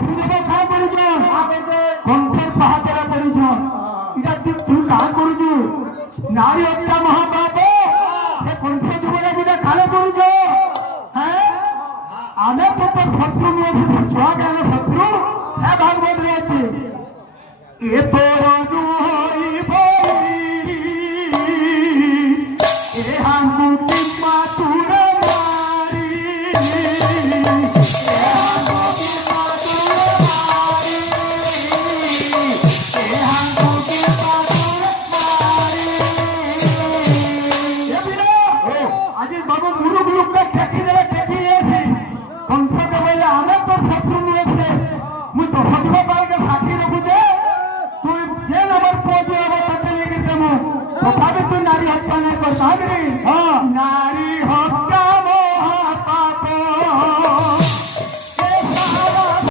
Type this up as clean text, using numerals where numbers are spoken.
ବସୁଦେବ କାଁ କରୁଛନ୍ କଂସର ପାହାଚରେ ପଡ଼ିଛନ୍ ଇଟା ତୁ କାଁ କରୁଛୁ ନାରୀ ହତ୍ୟା ମହାପାପ ସେ କଂସ ଯୁଗରେ ଗୋଟେ କାଳେ କରୁଛ ଆମେ ତ ତୋ ଶତ୍ରୁ ନୁହେଁ ଛୁଆ କାରଣ ଶତ୍ରୁ ହେ ଭାଗବତରେ ଅଛି ଏ ତୋର